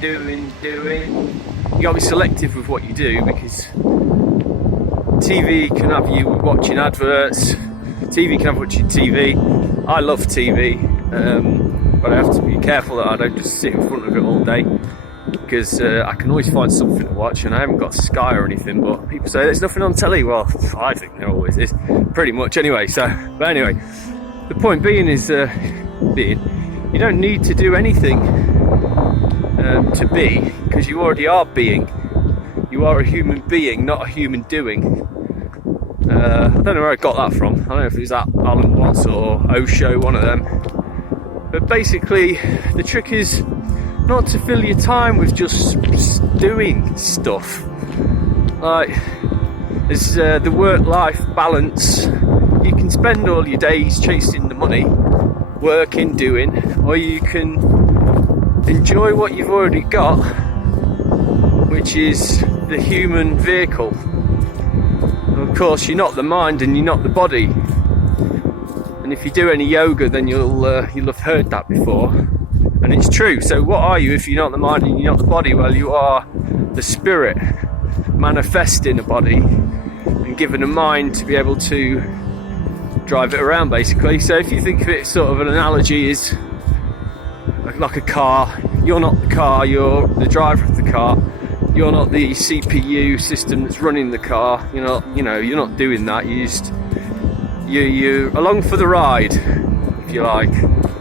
doing. You gotta be selective with what you do, because TV can have you watching adverts, TV can have you watching TV. I love TV, but I have to be careful that I don't just sit in front of it all day, because I can always find something to watch, and I haven't got Sky or anything, but people say there's nothing on telly. Well, I think there always is, pretty much anyway. But anyway, the point being is, you don't need to do anything to be, because you already are being. You are a human being, not a human doing. I don't know where I got that from. I don't know if it was that Alan Watts or Osho, one of them. But basically, the trick is not to fill your time with just doing stuff. Like, there's the work-life balance. You can spend all your days chasing the money, working, doing, or you can enjoy what you've already got, which is the human vehicle. And of course, you're not the mind and you're not the body. And if you do any yoga, then you'll have heard that before, and it's true. So what are you if you're not the mind and you're not the body? Well, you are the spirit manifesting a body and given a mind to be able to drive it around, basically. So if you think of it, sort of an analogy is like a car. You're not the car, you're the driver of the car. You're not the CPU system that's running the car. You're not doing that. You're along for the ride, if you like.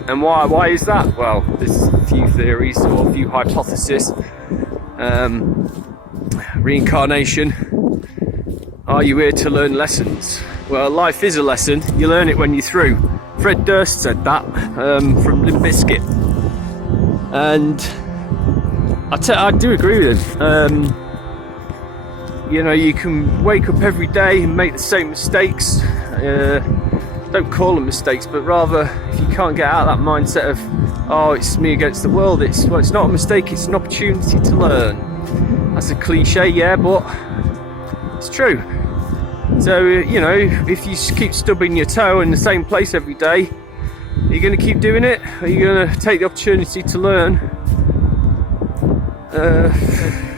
And why is that? Well, there's a few theories or a few hypotheses. Reincarnation. Are you here to learn lessons? Well, life is a lesson. You learn it when you're through. Fred Durst said that, from Limp Bizkit. And I do agree with him. You can wake up every day and make the same mistakes. Don't call them mistakes, but rather, if you can't get out of that mindset of, oh, it's me against the world, it's not a mistake, it's an opportunity to learn. That's a cliche, yeah, but it's true. So, if you keep stubbing your toe in the same place every day, are you going to keep doing it? Are you going to take the opportunity to learn?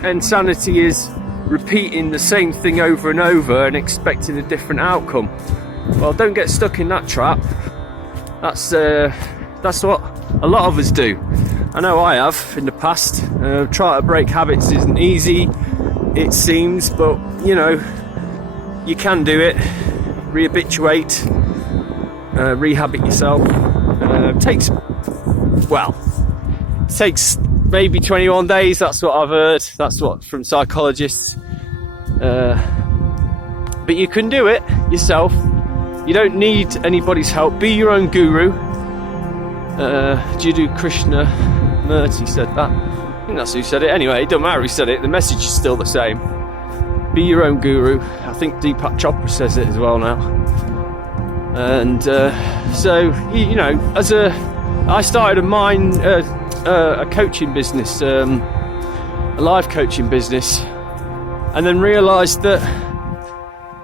Insanity is repeating the same thing over and over and expecting a different outcome. Well, don't get stuck in that trap. That's what a lot of us do. I know I have in the past. Try to break habits isn't easy, it seems, but you can do it. Re-habituate, rehab yourself. Takes maybe 21 days. That's what I've heard. That's what from psychologists. But you can do it yourself. You don't need anybody's help. Be your own guru. Jiddu Krishnamurti said that. I think that's who said it. Anyway, it doesn't matter who said it. The message is still the same. Be your own guru. I think Deepak Chopra says it as well now. And I started a coaching business, a life coaching business, and then realised that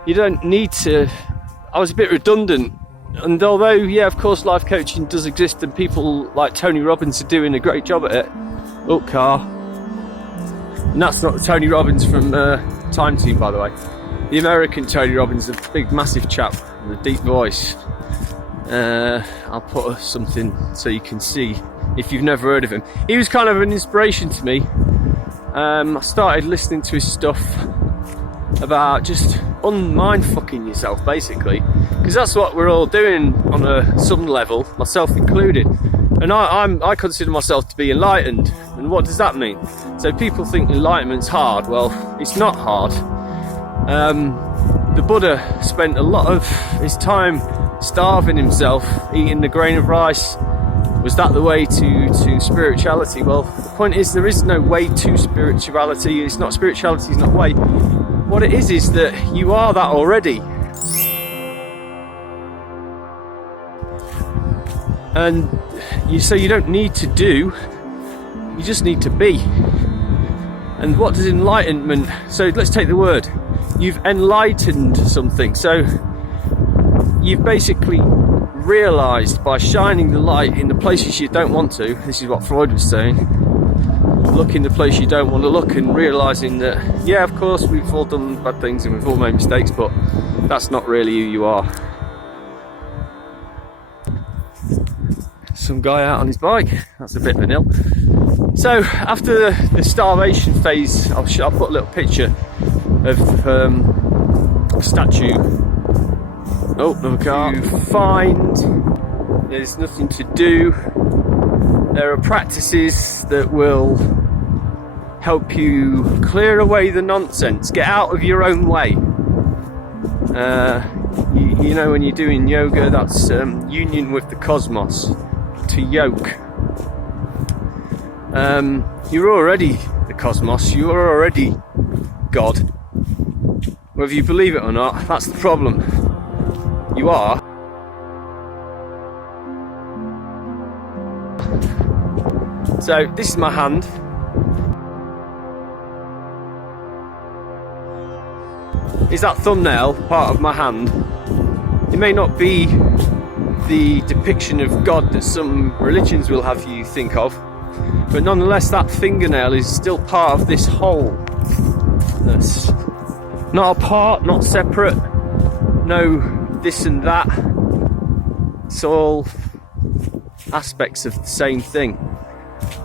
you don't need to. I was a bit redundant, and although, yeah, of course, life coaching does exist, and people like Tony Robbins are doing a great job at it. Oh, car. And that's not Tony Robbins from Time Team, by the way. The American Tony Robbins, a big, massive chap with a deep voice. I'll put something so you can see if you've never heard of him. He was kind of an inspiration to me. I started listening to his stuff about just unmind-fucking yourself, basically, because that's what we're all doing on some level, myself included. And I consider myself to be enlightened. And what does that mean? So people think enlightenment's hard. Well, it's not hard. The Buddha spent a lot of his time starving himself, eating the grain of rice. Was that the way to spirituality? Well, the point is, there is no way to spirituality. It's not spirituality, it's not way. What it is that you are that already. And so you don't need to do, you just need to be. And what does enlightenment, so let's take the word. You've enlightened something. So you've basically realised by shining the light in the places you don't want to, this is what Freud was saying, look in the place you don't want to look, and realising that, yeah, of course we've all done bad things and we've all made mistakes, but that's not really who you are. Some guy out on his bike, that's a bit of an ill. So after the starvation phase, I'll put a little picture of a statue. Oh, another car. You find there's nothing to do. There are practices that will help you clear away the nonsense, get out of your own way. You know, when you're doing yoga, that's union with the cosmos, to yoke. You're already the cosmos, you're already God. Whether you believe it or not, that's the problem. You are. So this is my hand. Is that thumbnail part of my hand? It may not be the depiction of God that some religions will have you think of, but nonetheless that fingernail is still part of this whole. That's not apart, not separate, no this and that. It's all aspects of the same thing.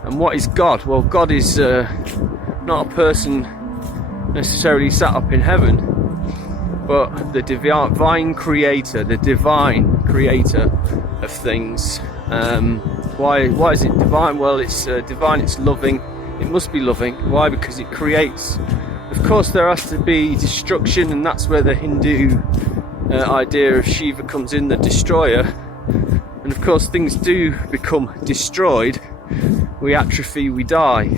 And what is God? Well, God is not a person necessarily sat up in heaven, but the divine creator, the divine creator of things. Why is it divine? Well, it's divine, it's loving, it must be loving. Why? Because it creates. Of course there has to be destruction, and that's where the Hindu idea of Shiva comes in, the destroyer. And of course things do become destroyed, we atrophy, we die.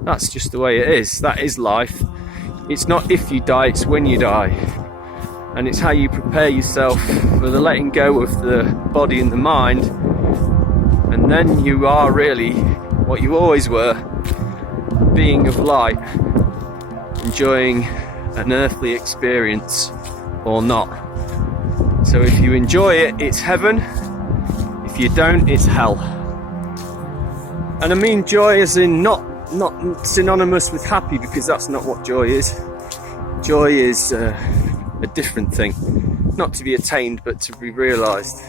That's just the way it is. That is life. It's not if you die, it's when you die. And it's how you prepare yourself for the letting go of the body and the mind, and then you are really what you always were, being of light, enjoying an earthly experience or not. So if you enjoy it, it's heaven. If you don't, it's hell. And I mean joy as in not synonymous with happy, because that's not what joy is. Joy is a different thing, not to be attained but to be realised.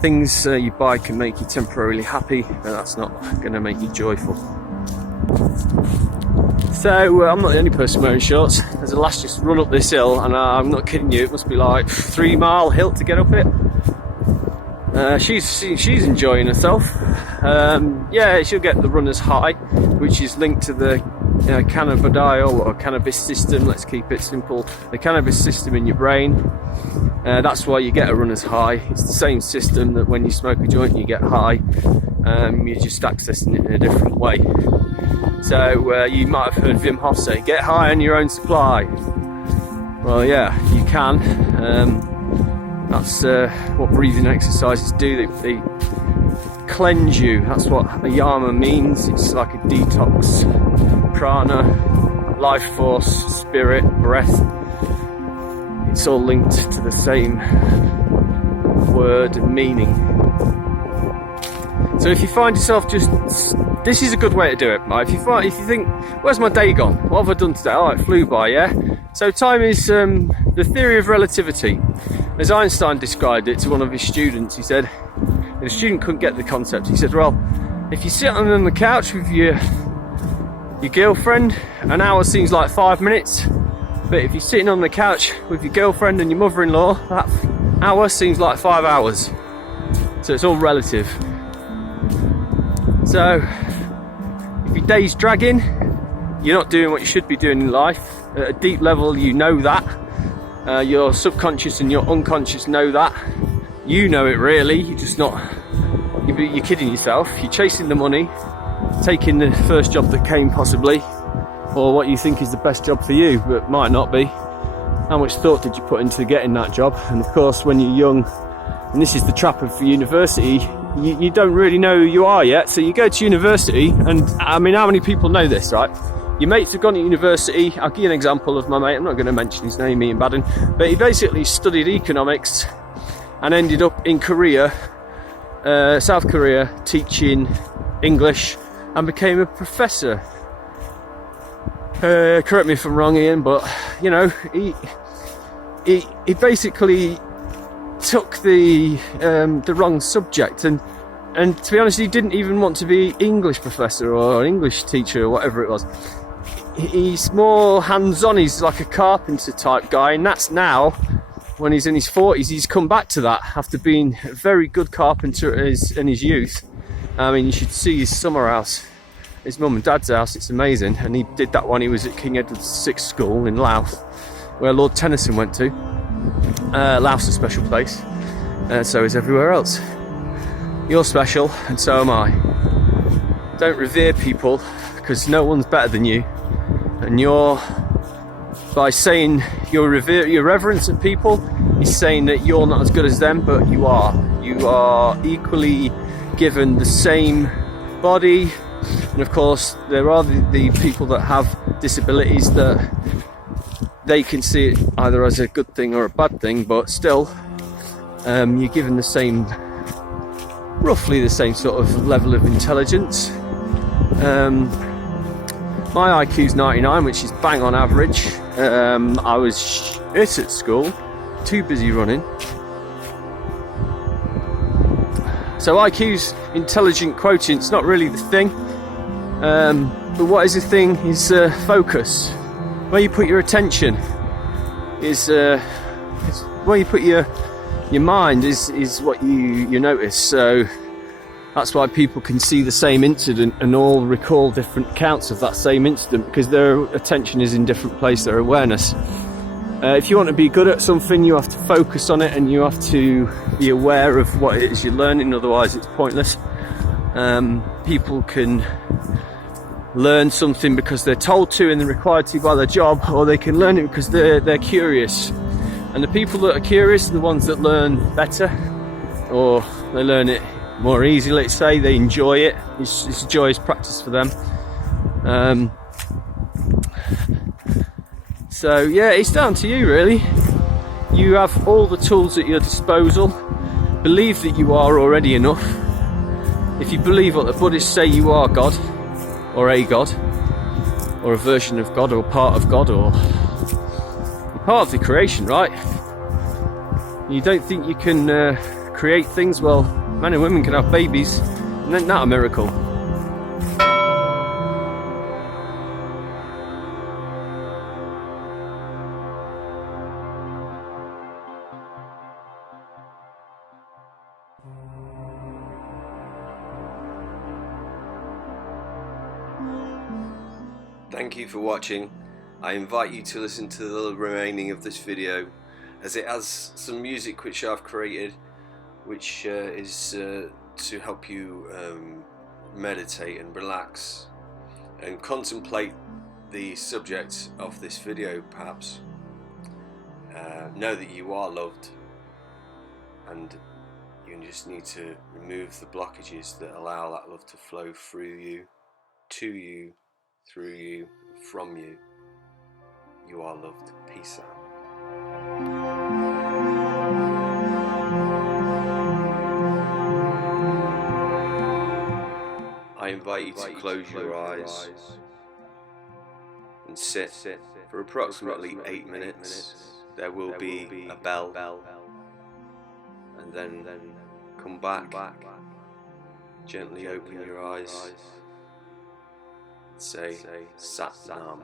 Things you buy can make you temporarily happy, but that's not going to make you joyful. So I'm not the only person wearing shorts. There's a lass just run up this hill, and I'm not kidding you, it must be like 3 mile hill to get up it. She's enjoying herself. Yeah, she'll get the runner's high, which is linked to the cannabidiol or cannabis system. Let's keep it simple. The cannabis system in your brain. That's why you get a runner's high. It's the same system that when you smoke a joint you get high. You're just accessing it in a different way. So you might have heard Wim Hof say, "Get high on your own supply." Well, yeah, you can. That's what breathing exercises do. They cleanse you. That's what a yama means. It's like a detox. Prana, life force, spirit, breath. It's all linked to the same word and meaning. So if you find yourself this is a good way to do it, right? If you think, where's my day gone? What have I done today? Oh, it flew by, yeah? So time is the theory of relativity. As Einstein described it to one of his students, he said, and the student couldn't get the concept, he said, well, if you sit on the couch with your girlfriend, an hour seems like 5 minutes, but if you're sitting on the couch with your girlfriend and your mother-in-law, that hour seems like 5 hours. So it's all relative. So if your day's dragging, you're not doing what you should be doing in life. At a deep level, you know that. Your subconscious and your unconscious know that. You know it really, you're just not, you're kidding yourself. You're chasing the money, taking the first job that came possibly, or what you think is the best job for you, but might not be. How much thought did you put into getting that job? And of course, when you're young, and this is the trap of university, you don't really know who you are yet. So you go to university, and I mean, how many people know this, right? Your mates have gone to university. I'll give you an example of my mate. I'm not going to mention his name, Ian Baden, but he basically studied economics and ended up in Korea, South Korea, teaching English and became a professor. Correct me if I'm wrong, Ian, but you know, he basically took the wrong subject, and to be honest, he didn't even want to be English professor or English teacher or whatever it was. He's more hands-on. He's like a carpenter type guy, and that's now, when he's in his 40s, he's come back to that after being a very good carpenter in his youth. I mean, you should see his summer house, his mum and dad's house. It's amazing. And he did that when he was at King Edward VI School in Louth, where Lord Tennyson went to. Louth's a special place, so is everywhere else. You're special, and so am I. Don't revere people, because no one's better than you. And by saying your reverence of people, is saying that you're not as good as them, but you are. You are equally given the same body. And of course, there are the people that have disabilities that they can see it either as a good thing or a bad thing, but still, you're given the same, roughly the same sort of level of intelligence. My IQ's 99, which is bang on average. I was shit at school, too busy running. So IQ's intelligent quotient's not really the thing. But what is the thing is focus. Where you put your attention is where you put your mind is what you notice. So that's why people can see the same incident and all recall different accounts of that same incident, because their attention is in different place, their awareness. If you want to be good at something, you have to focus on it, and you have to be aware of what it is you're learning, otherwise it's pointless. People can learn something because they're told to and they're required to by their job, or they can learn it because they're curious. And the people that are curious are the ones that learn better, or they learn it more easy, let's say. They enjoy it. It's a joyous practice for them. So yeah, it's down to you really. You have all the tools at your disposal. Believe that you are already enough. If you believe what the Buddhists say you are God, or a God, or a version of God, or part of God, or you're part of the creation, right? You don't think you can create things? Well, men and women can have babies, and isn't that a miracle? Thank you for watching. I invite you to listen to the remaining of this video, as it has some music which I've created, which is to help you meditate and relax and contemplate the subject of this video. Perhaps know that you are loved, and you just need to remove the blockages that allow that love to flow through you, to you, through you, from you. You are loved. Peace out. I invite you to close your eyes and sit for approximately 8 minutes. There will be a bell, and then come back, gently open your eyes, say Sat Nam.